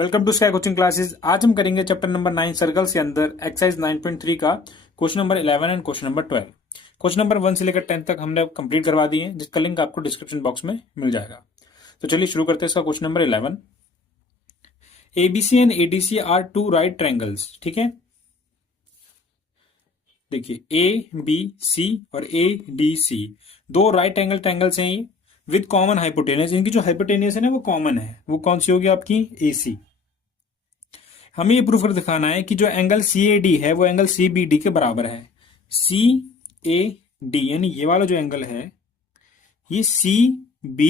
Welcome to sky coaching classes. आज हम करेंगे चैप्टर नंबर 9 सर्कल्स के अंदर एक्सरसाइज 9.3 का question number 11 and question number 12। Question number 1 से लेकर 10 तक हमने कंप्लीट करवा दिए हैं, जिसका लिंक आपको डिस्क्रिप्शन बॉक्स में मिल जाएगा। तो चलिए शुरू करते हैं इसका question number 11। ABC and ADC are two right triangles. ठीक है, देखिए ए बी सी और ए डी सी दो राइट एंगल ट्रायंगल्स हैं ये, विद कॉमन हाइपोटेनियस। इनकी जो हाइपोटेनियस है ना वो कॉमन है। वो कौन सी होगी आपकी? ए सी। हमें ये प्रूफ कर दिखाना है कि जो एंगल सी ए डी है वो एंगल सी बी डी के बराबर है। सी ए डी यानी ये वाला जो एंगल है ये सी बी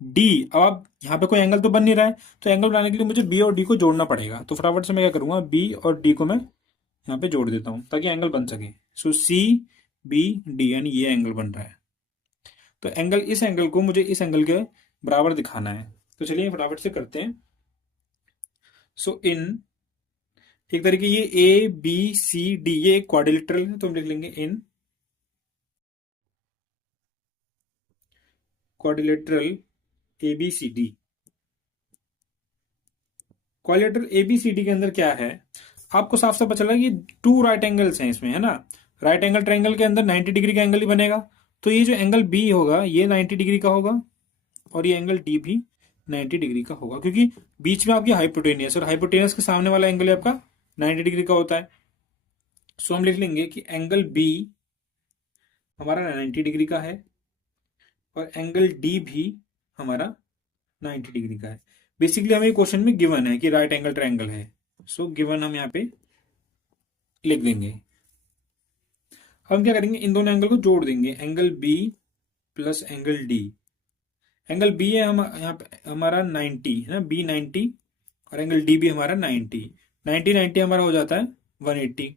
डी। अब आप यहाँ पे कोई एंगल तो बन नहीं रहा है, तो एंगल बनाने के लिए मुझे बी और डी को जोड़ना पड़ेगा। तो फटाफट से मैं क्या करूंगा, बी और डी को मैं यहाँ पे जोड़ देता हूं ताकि एंगल बन सके। सो सी बी डी यानी ये एंगल बन रहा है। तो एंगल, इस एंगल को मुझे इस एंगल के बराबर दिखाना है। तो चलिए फटाफट से करते हैं। सो इन एक तरीके ये ए बी सी डी ये एक क्वाड्रिलेटरल है, तो हम लिख लेंगे in quadrilateral A B C D. Quadrilateral A B C D के अंदर क्या है, आपको साफ साफ पता चला कि टू राइट एंगल्स हैं इसमें, है ना। राइट एंगल ट्रायंगल के अंदर 90 डिग्री का एंगल ही बनेगा। तो ये जो एंगल बी होगा ये 90 डिग्री का होगा और ये एंगल डी भी 90 डिग्री का होगा, क्योंकि बीच में आपकी हाइपोटेनियस और हाइपोटेनियस के सामने वाला एंगल आपका 90 डिग्री का होता है। सो हम लिख लेंगे कि एंगल बी हमारा 90 डिग्री का है और एंगल डी भी हमारा 90 डिग्री का है। बेसिकली हमें क्वेश्चन में गिवन है कि राइट एंगल ट्रायंगल है। सो गिवन हम यहाँ पे लिख देंगे। हम क्या करेंगे, इन दोनों एंगल को जोड़ देंगे। Angle B plus angle D. Angle B है हम यहाँ पे हमारा 90 है ना, बी 90 और एंगल डी भी हमारा 90। 90 हमारा हो जाता है 180।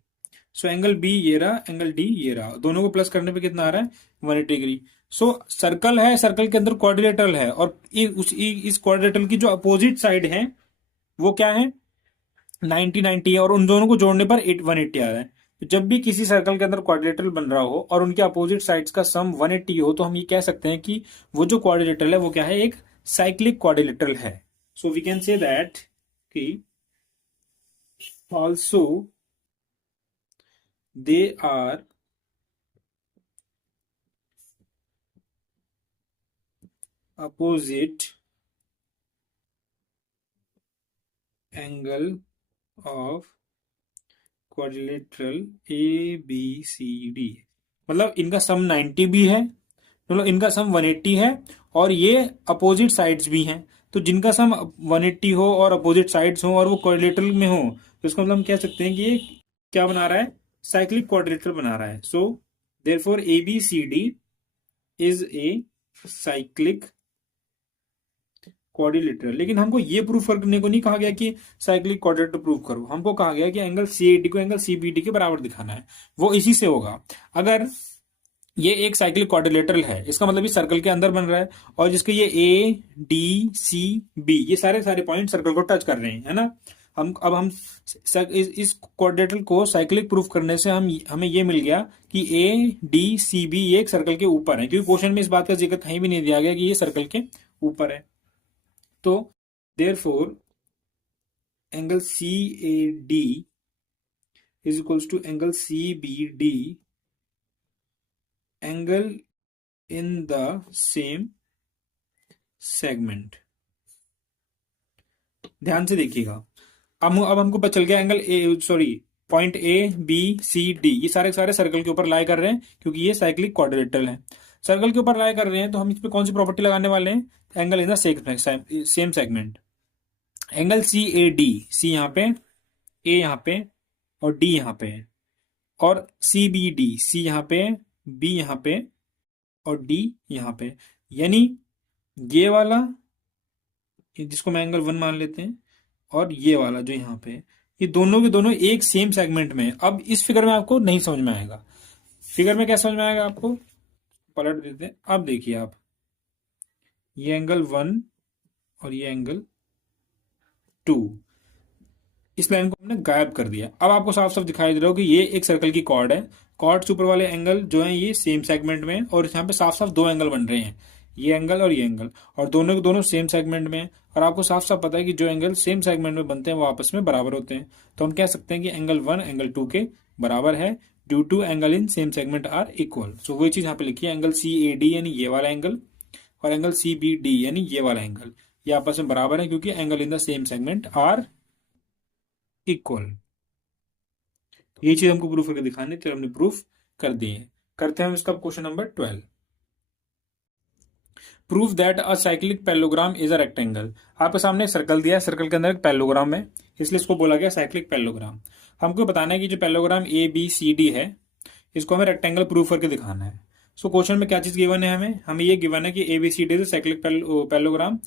सो एंगल बी ये रहा, एंगल डी ये रहा, दोनों को प्लस करने पे कितना आ रहा है? 180 डिग्री। सो सर्कल है, सर्कल के अंदर क्वाड्रिलेटरल है और इस क्वाड्रिलेटरल की जो अपोजिट साइड है वो क्या है? 90 है और उन दोनों को जोड़ने पर 180 आ रहा है। तो जब भी किसी सर्कल के अंदर क्वाड्रिलेटरल बन रहा हो और उनके अपोजिट साइड्स का सम 180 हो, तो हम ये कह सकते हैं कि वो जो क्वाड्रिलेटरल है वो क्या है? एक साइक्लिक क्वाड्रिलेटरल है। So we can say that कि also they are opposite angle of quadrilateral ABCD। मतलब इनका सम 90 भी है, मतलब इनका सम 180 है और ये अपोजिट साइड्स भी हैं। तो जिनका सम 180 हो और अपोजिट साइड्स हो और वो क्वाड्रिलेटरल में हो, तो इसका मतलब हम कह सकते हैं कि ये क्या बना रहा है? साइक्लिक क्वाड्रिलेटरल बना रहा है। So therefore ABCD is a cyclic quadrilateral. लेकिन हमको ये प्रूफ करने को नहीं कहा गया कि साइक्लिक क्वाड्रिलेटरल प्रूफ करो, हमको कहा गया कि एंगल सीएडी को एंगल सीबीडी के बराबर दिखाना है। वो इसी से होगा। अगर ये एक साइक्लिक क्वाड्रिलेटरल है, इसका मतलब ये सर्कल के अंदर बन रहा है और जिसके ये ए डी सी बी ये सारे सारे पॉइंट सर्कल को टच कर रहे हैं, है ना। हम इस क्वाड्रिलेटरल को साइक्लिक प्रूफ करने से हमें ये मिल गया कि ए डी सी बी ये एक सर्कल के ऊपर है, क्योंकि क्वेश्चन में इस बात का जिक्र कहीं भी नहीं दिया गया कि ये सर्कल के ऊपर है। तो therefore angle C A D is equals to angle C B D angle in the same segment. ध्यान से देखिएगा। अब हमको पता चल गया angle point A B C D ये सारे सारे सर्कल के ऊपर लाई कर रहे हैं, क्योंकि ये साइक्लिक क्वाड्रिलेटरल है। सर्कल के ऊपर लाई कर रहे हैं तो हम इस पे कौन सी प्रॉपर्टी लगाने वाले हैं? Angle in the same segment. Angle C A D, C यहाँ पे, ए यहाँ पे और डी यहाँ पे, और सी बी डी, सी यहाँ पे, बी यहाँ पे और डी यहाँ पे। यानी ये वाला जिसको मैं एंगल 1 मान लेते हैं और ये वाला जो यहाँ पे, ये दोनों के दोनों एक सेम सेगमेंट में। अब इस फिगर में आपको नहीं समझ में आएगा। फिगर में क्या समझ में आएगा आपको? पलट देते हैं। अब देखिए आप, ये एंगल 1 और ये एंगल 2, इस लाइन को हमने गायब कर दिया। अब आपको साफ साफ दिखाई दे रहा हो कि ये एक सर्कल की कॉर्ड है। कॉर्ड से ऊपर वाले एंगल जो है ये सेम सेगमेंट में, और यहाँ पे साफ साफ दो एंगल बन रहे हैं। ये एंगल और ये एंगल, और दोनों के दोनों सेम सेगमेंट में है, और आपको साफ साफ पता है कि जो एंगल सेम सेगमेंट में बनते हैं वो आपस में बराबर होते हैं। तो हम कह सकते हैं कि एंगल 1 एंगल 2 के बराबर है, due to angle in same segment are equal. So वही चीज यहाँ पे लिखी है, एंगल सी ए डी यानी ये वाला एंगल, और एंगल सी बी डी यानी ये वाला एंगल, ये आपस में बराबर है क्योंकि angle in the same segment are equal. ये चीज हमको प्रूफ करके दिखानी, तो हमने प्रूफ कर दिए। करते हैं हम इसका question number 12। Proof that a cyclic parallelogram is a rectangle. आपके सामने सर्कल दिया है, सर्कल के अंदर एक पैरेललोग्राम है, इसलिए इसको बोला गया साइक्लिक पैरेललोग्राम। हमको बताना है कि जो parallelogram A B C D है, इसको हमें रेक्टेंगल प्रूफ करके दिखाना है। सो क्वेश्चन में क्या चीज गिवन है, हमें ये गिवन है कि A B C D is cyclic parallelogram,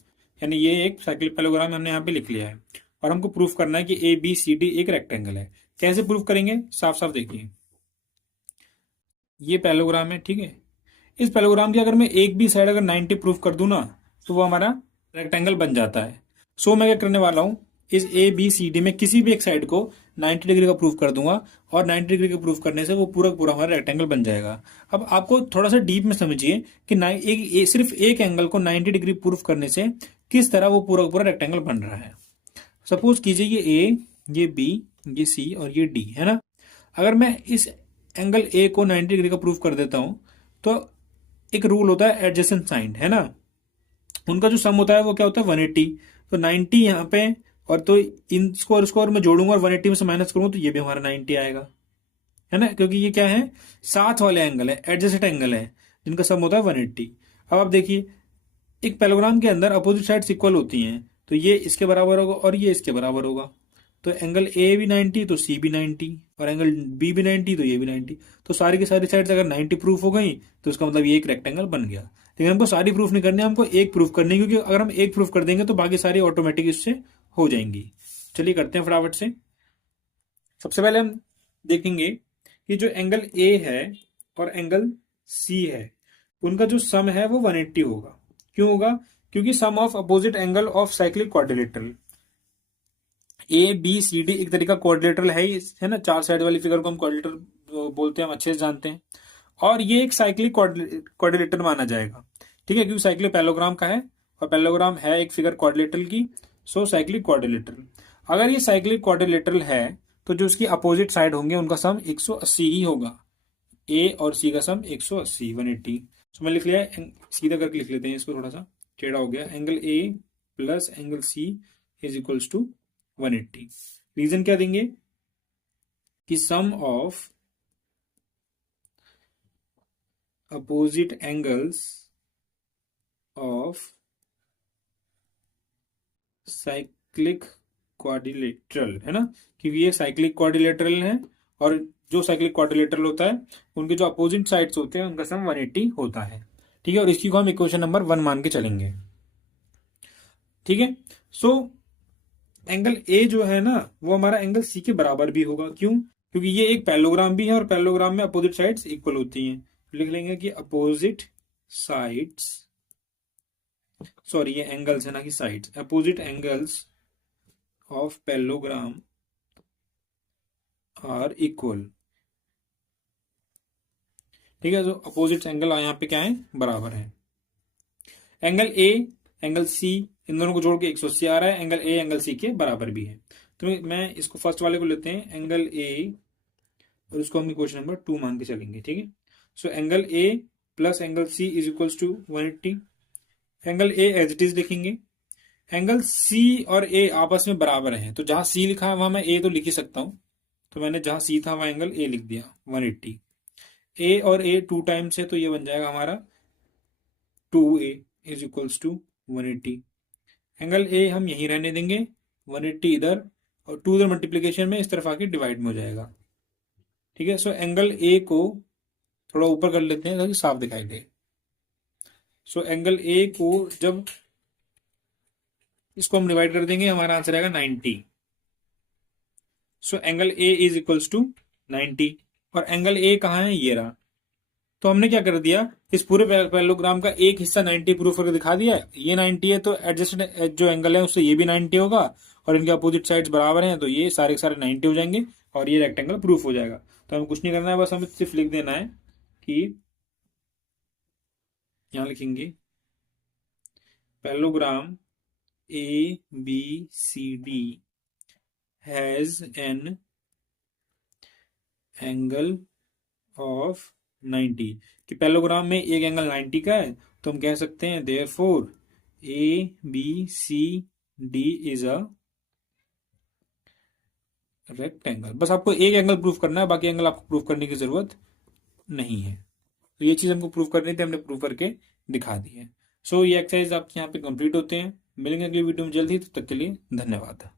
यानी ये एक साइक्लिक पैरेललोग्राम हमने यहाँ पे लिख लिया है, और हमको प्रूफ करना है कि ए बी सी डी एक रेक्टेंगल है। कैसे प्रूफ करेंगे, साफ साफ देखिए, ये पैरेललोग्राम है, ठीक है। इस पैरेललोग्राम की अगर मैं एक भी साइड अगर 90 प्रूफ कर दूं ना, तो वो हमारा रेक्टेंगल बन जाता है। सो मैं क्या करने वाला हूं, इस ए बी सी डी में किसी भी एक साइड को 90 डिग्री का प्रूफ कर दूंगा, और 90 डिग्री का प्रूफ करने से वो पूरा पूरा हमारा रेक्टेंगल बन जाएगा। अब आपको थोड़ा सा डीप में समझिए कि सिर्फ एक एंगल को 90 डिग्री प्रूफ करने से किस तरह वो पूरा पूरा रेक्टेंगल बन रहा है। सपोज कीजिए ये ए, ये बी, ये सी और ये डी है ना। अगर मैं इस एंगल ए को 90 डिग्री का प्रूफ कर देता हूं, तो एक रूल होता है एडजेसेंट साइड, है ना, उनका जो सम होता है वो क्या होता है 180। तो 90 यहाँ पे, और तो इन स्कोर स्कोर में जोड़ूंगा और 180 में से माइनस करूंगा तो ये भी हमारा 90 आएगा, है ना, क्योंकि ये क्या है, साथ वाले एंगल है, एडजेसेंट एंगल है, जिनका सम होता है 180। अब आप देखिए, एक पैरेललोग्राम के अंदर अपोजिट साइड्स इक्वल होती हैं, तो ये इसके बराबर होगा और ये इसके बराबर होगा। तो एंगल ए भी 90 तो सी भी 90, और एंगल बी भी 90 तो ये भी 90। तो सारी की सारी साइड्स अगर 90 प्रूफ हो गई तो इसका मतलब ये एक रेक्टेंगल बन गया। लेकिन हमको सारी प्रूफ नहीं करनी है, हमको एक प्रूफ करनी है, क्योंकि अगर हम एक प्रूफ कर देंगे तो बाकी सारी ऑटोमेटिक इससे हो जाएंगी। चलिए करते हैं फटाफट से। सबसे पहले हम देखेंगे कि जो एंगल ए है और एंगल सी है, उनका जो सम है वो 180 होगा। क्यों होगा, क्योंकि sum of opposite angle of cyclic quadrilateral, A B C D एक तरीका क्वाड्रिलेटरल है ना, चार साइड वाली फिगर को हम क्वाड्रिलेटरल बोलते हैं, हम अच्छे से जानते हैं। और ये एक साइक्लिक क्वाड्रिलेटरल माना जाएगा, ठीक है, क्योंकि साइक्लिक पैरेललोग्राम का है और पैरेललोग्राम है एक फिगर क्वाड्रिलेटरल की। सो साइक्लिक क्वाड्रिलेटरल, अगर ये साइक्लिक क्वाड्रिलेटरल है तो जो उसकी अपोजिट साइड होंगे उनका सम 180 ही होगा। ए और सी का सम 180, 180। तो मैं लिख लिया, सीधा करके लिख लेते हैं इसको, थोड़ा सा टेढ़ा हो गया। Angle A plus angle C is equals to 180। Reason क्या देंगे कि sum of opposite angles of cyclic quadrilateral, है ना, क्योंकि ये साइक्लिक क्वाड्रिलेटरल है, और जो साइक्लिक क्वाड्रिलेटरल होता है उनके जो अपोजिट साइड्स होते हैं उनका सम 180 होता है, ठीक है। और इसकी को हम इक्वेशन नंबर 1 मान के चलेंगे, ठीक है। सो एंगल ए जो है ना वो हमारा एंगल सी के बराबर भी होगा। क्यों, क्योंकि ये एक पैरेललोग्राम भी है और पैरेललोग्राम में अपोजिट साइड्स इक्वल होती हैं। तो लिख लेंगे कि अपोजिट साइड्स, सॉरी ये एंगल्स है ना कि sides, opposite angles of parallelogram are equal, ठीक है। जो अपोजिट एंगल यहाँ पे क्या है, बराबर है। एंगल ए एंगल सी इन दोनों को जोड़ के 180 आ रहा है, एंगल ए एंगल सी के बराबर भी है। तो मैं इसको फर्स्ट वाले को लेते हैं, एंगल ए, और उसको हम इक्वेशन नंबर 2 मान के चलेंगे, ठीक है। So angle A plus angle C is equals to 180। Angle A as it is लिखेंगे। एंगल सी और ए आपस में बराबर है, तो जहां सी लिखा है वहां मैं ए तो लिख ही सकता हूं, तो मैंने जहां सी था वहां एंगल ए लिख दिया 180। ए और ए 2 टाइम्स है तो ये बन जाएगा हमारा 2a is equals to 180। Angle A हम यहीं रहने देंगे, 180 इधर, और 2 इधर मल्टीप्लीकेशन में इस तरफ आके डिवाइड में हो जाएगा, ठीक है। सो एंगल ए को थोड़ा ऊपर कर लेते हैं ताकि साफ दिखाई दे। सो एंगल ए को जब इसको हम डिवाइड कर देंगे हमारा आंसर आएगा 90। So angle A is equals to 90, और एंगल ए कहाँ है, ये रहा। तो हमने क्या कर दिया, इस पूरे पैरेललोग्राम का एक हिस्सा 90 प्रूफ करके दिखा दिया। ये 90 है तो एडजस्टेड जो एंगल है उससे ये भी 90 होगा, और इनके अपोजिट साइड्स बराबर हैं तो ये सारे के सारे 90 हो जाएंगे, और ये रेक्टेंगल प्रूफ हो जाएगा। तो हमें कुछ नहीं करना है, बस हमें सिर्फ लिख देना है कि यहां लिखेंगे parallelogram A B C D has an angle of 90, कि पैरेललोग्राम में एक एंगल 90 का है, तो हम कह सकते हैं therefore A B C D is a rectangle. बस आपको एक एंगल प्रूफ करना है, बाकी एंगल आपको प्रूफ करने की जरूरत नहीं है। तो ये चीज हमको प्रूफ करनी थी, हमने प्रूफ करके दिखा दी है। सो ये एक्सरसाइज आपके यहाँ पे कंप्लीट होते हैं। मिलेंगे अगली वीडियो में जल्दी, तब तक के लिए धन्यवाद।